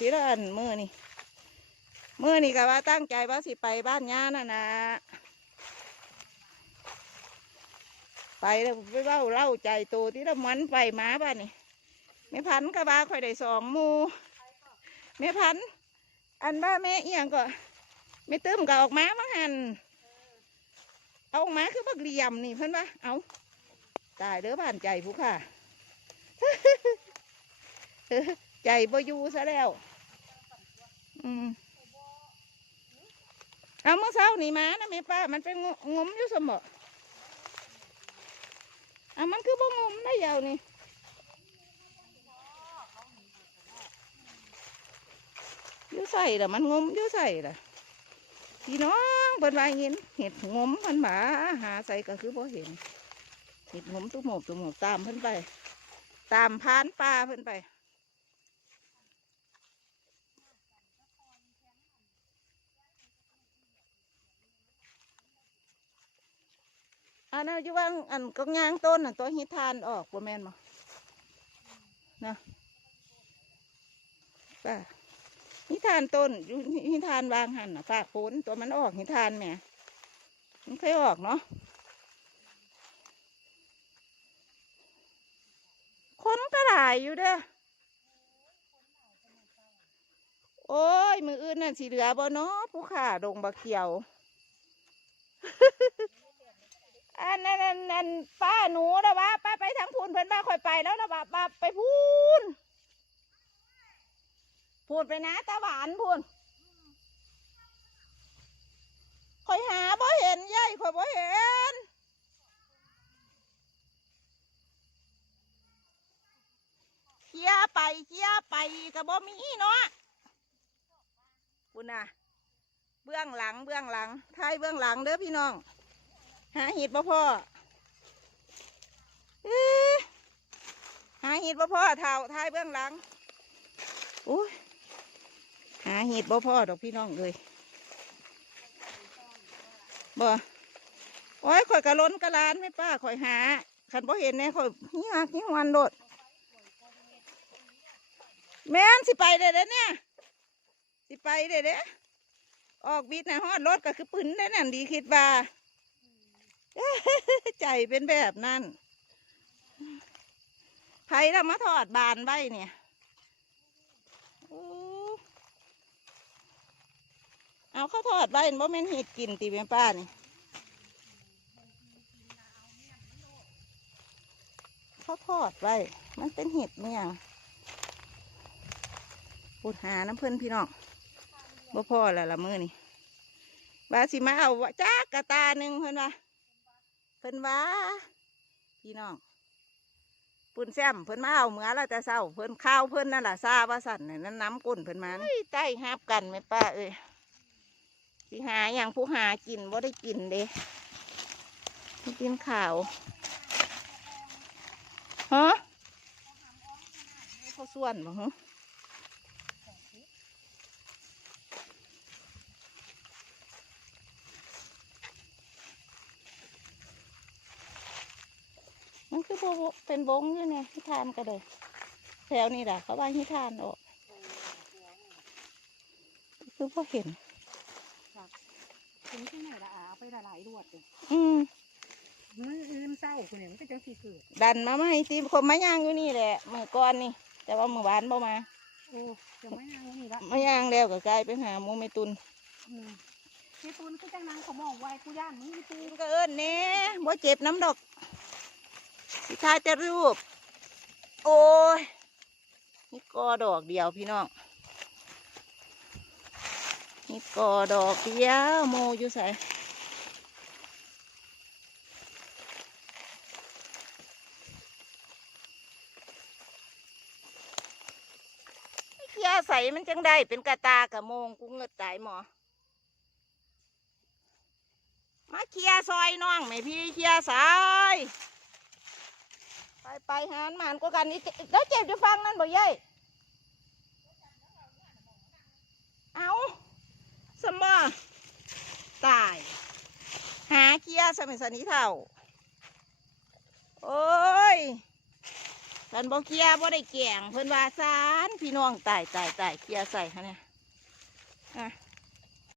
ที่ละอันมือนี่มือนี่ก็ว่าตั้งใจว่าสิไปบ้านย่าน่ะนะไปแล้วไปเล่าเล่าใจโตที่ละมันไปหมาบ้านนี่แม่พันธ์ก็ว่าค่อยได้สองมูแม่พันธ์อันบ้าแม่เอียงก็ไม่ตื้มก็ออกมามาหันเอาออกมาคือบักเหลี่ยมนี่เพื่อนว่าเอาตายเด้อบ้านใจผู้ค่ะใจบ่อยู่ซะแล้ว อืมเอาเมื่อเช้านี่มานะแม่ป้า มันเป็นงมอยู่สมบ่อะมันคือบ่งมได้ยาวนี่ยู่ใส่ละมันงมยู่ใส่ละพี่น้องเปินว่าเห็นเห็ดงมมันหมาหาใส่ก็คือบ่เห็นเห็ดงมตุ้มหมบตุ้มหมบตามเพิ่นไป ตามพานป่าเพิ่นไป อันนั้นอยู่ว่างอันก็งางต้นอันตัวหิทานออกบ่แมนบ่นะป้าหิทานต้นอยู่หิทานวางหันน่ะฝากโคนตัวมันออกหิทานแหม่มันเคยออกเนาะคนก็หลายอยู่เด้อโอ้ยมืออื่นนั่นสิเหลือบ่เนาะผู้ข่าดงบะเขียว อันนั้นอันนั้นป้าหนูนะว่าป้าไปทางพูนเพิ่นบ้าคอยไปแล้วนะว่าป้าไปพูนพูนไปนะตาหวานพูนคอยหาบ่เห็นยายคอยบ่เห็นเคียร์ไปเคียร์ไปก็บ่มีเนาะคุณน่ะ เบื้องหลังเบื้องหลังท้ายเบื้องหลังเด้อพี่น้อง หาเห็ดบ่พ่อหาเห็ดบ่พ่อเท่าท้ายเบื้องหลังโอ้ยหาเห็ดบ่พ่อดอกพี่น้องเลยบ่โอ้ยข่อยกระล้นกระลานไม่ป้าข่อยหาขันบ่เห็นแน่ข่อยนี่หักนี่หวันโดดแม่นสิไปเด้อเด้เนี่ยสิไปเด้อเด้ออกบิดนะฮอดรถก็คือปืนได้นั่นดีคิดว่า ใจเป็นแบบนั้นใครเรามาถอดบานไว้เนี่ยโอ้เอาเขาถอดไว้บ่แม่นเห็ดกินตีเป็นป้านี่เขาทอดไว้ มันเป็นเห็ดเมี่ยงปูดหาน้ำเพื่อนพี่น้องบ่พอแล้วละมือนี่บาสิมาเอาจ้ากระตาหนึ่งเพื่อนว่า เพิ่นว่าพี่น้องปุ่นแซมเพิ่นมาเอาเมื่อแล้วแต่เศร้าเพิ่นข้าวเพิ่นนั่นแหละซาว่าสั่นนั่นน้ำก้นเพิ่นมานี่ใต้ฮับกันไหมป้าเอ้ยสิหาอย่างผู้หากินว่าได้กินเด้ไม่กินข่าวฮะเขาส่วนบ่ฮะ มันคือโบเป็นวงอยู่เนี่ยที่ทานก็เลยแถวนี้แหละเขาว่าที่ทานออกคือพอเห็นถึงที่ไหนละอาเอาไปละหลายรวดเลยอืมมืออื่นเศร้าคนเนี่ยมันก็จังสีเกิดดันมาไม่ตีคมมาย่างอยู่นี่แหละเมื่อก่อนนี่ แต่ว่าเมื่อวานบ่มาโอ้จะไม่นางนี่ละมาย่างแล้วก็กลายไปหาหมูไม่ตุนอืมไอ้ตูนก็จังนางเขามองไว้กูย่านมึงไอ้ตูตุนนก็เอิ้นเน่บ่เจ็บน้ำดอก สิทายแต่รูป โอ้ยนี่กอดอกเดียวพี่น้องนี่กอดอกเดียวโมอยู่ใส่เคียร์ใส่มันจังได้เป็นกระตากระโมงกูเงึดตายหมอ มาเคลียร์ซอยน้องไหมพี่เคลียร์สาย ไปไปหานหมานก็กันนี่แล้วเจ็บอยู่ฟังนั่นบ่ย้ยเอาสมอตาย หาเคียร์สมัยสนิเท่า โอ้ยกันบ่เกียร์บ่ได้แก่งเพิ่นว่าซานพี่น้องตายตายตายเกียร์ใส่ฮะเนี่ยอะ